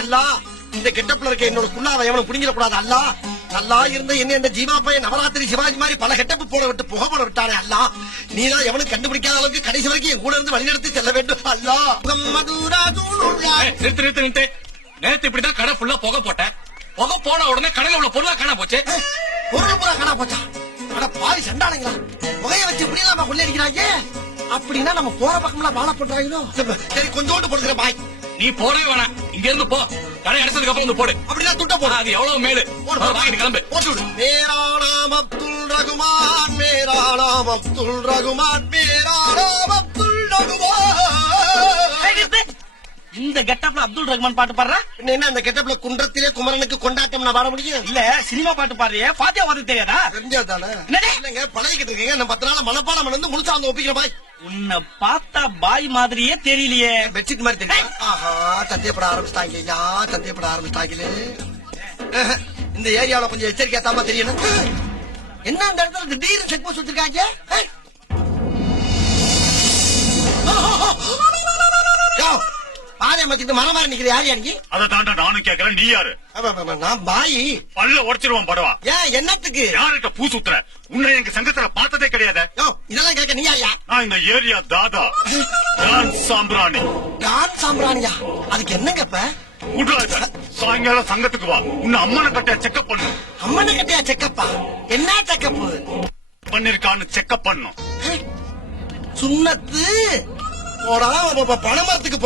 அல்லா இந்த கெட்டப்ல இருக்க என்னோட குள்ளாவை எவனும் புடிங்கிட கூடாது. அல்லா நல்லா இருந்த என்ன இந்த ஜீவா பையன் நவராத்திரி சிவாஜி மாதிரி பல கெட்டப்பு போட விட்டு புகை போட விட்டானே. அல்லா நீதான் எவனும் கண்டுபிடிக்காத அளவுக்கு கடைசி வரைக்கும் என் கூட இருந்து வழிநடத்தி செல்ல வேண்டும். அல்லா நிறுத்து. நேத்து இப்படிதான் கடை ஃபுல்லா புகை போட்டேன். புகை போன உடனே கடையில உள்ள பொருளா காணா போச்சு. பொருள் பூரா காணா போச்சா? அட பாவி சண்டாளங்களா, புகைய வச்சு இப்படி எல்லாம் கொள்ளையடிக்கிறாங்க. அப்படின்னா நம்ம போற பக்கம்லாம் வாழ பண்றாங்களோ. சரி கொஞ்சோண்டு போடுகிற பாய். நீ போடவே வேணாம், இங்க இருந்து போ. கடை அடைச்சதுக்கு அப்புறம் வந்து போடு. அப்படின்னா துட்ட போடு. அது எவ்வளவு மேலு கிளம்பு. போட்டு விடு. மேரா நாம் அப்துல் ரகுமான், மேரா நாம் அப்துல் ரகுமான், மேரா நாம் அப்துல் ரகுமான். இந்த கெட்டப்ல அப்துல் ரஹ்மான் பாட்டு பாடுற? என்ன அந்த கெட்டப்ல குன்றத்திலே குமரனுக்கு கொண்டாட்டம் நான் பாட முடியும்? இல்ல சினிமா பாட்டு பாடுறிய, பாத்தியா வாது தெரியாதா? தெரிஞ்சாதானே? என்னடே? இல்லங்க பழகிக்கிட்டு இருக்கீங்க. நான் 10 நாள் மனப்பாடம் பண்ணி வந்து முழுசா வந்து ஒப்பிக்கிற பாய். உன்னை பார்த்தா பாய் மாதிரியே தெரியலையே. பெட்ஷீட் மாதிரி தெரியும். ஆஹா சந்தேகப்பட ஆரம்பிச்சிட்டாங்க. ஐயா சந்தேகப்பட ஆரம்பிச்சிட்டாங்களே. இந்த ஏரியாவில கொஞ்சம் எச்சரிக்கையா தாமா தெரியணும். என்ன அந்த இடத்துல திடீர்னு செக் போஸ்ட் வச்சிருக்காங்க? பாதை மத்திட்டு மரம் மாதிரி நிக்கிற யார் யாரு? அதை தாண்டா நானும் கேக்குறேன். நீ யாரு? நான் பாய். பல்ல உடைச்சிருவான் படவா. ஏன் என்னத்துக்கு? யார்கிட்ட பூ சுத்துற? உன்னை எங்க சங்கத்துல பார்த்ததே கிடையாது. இதெல்லாம் கேட்க நீ யாரியா? நான் இந்த ஏரியா தாதா டான் சாம்பிராணி. டான் சாம்பிராணியா? அதுக்கு என்னங்க இப்ப? விடுறாத. சாயங்காலம் சங்கத்துக்கு வா. உன்னை அம்மனை கட்டியா செக்அப் பண்ணு. அம்மனை கட்டியா செக்கப்பா? என்ன செக்கப் பண்ணிருக்கான்னு செக்அப் பண்ணும். சுண்ணத்து பணமரத்துக்கு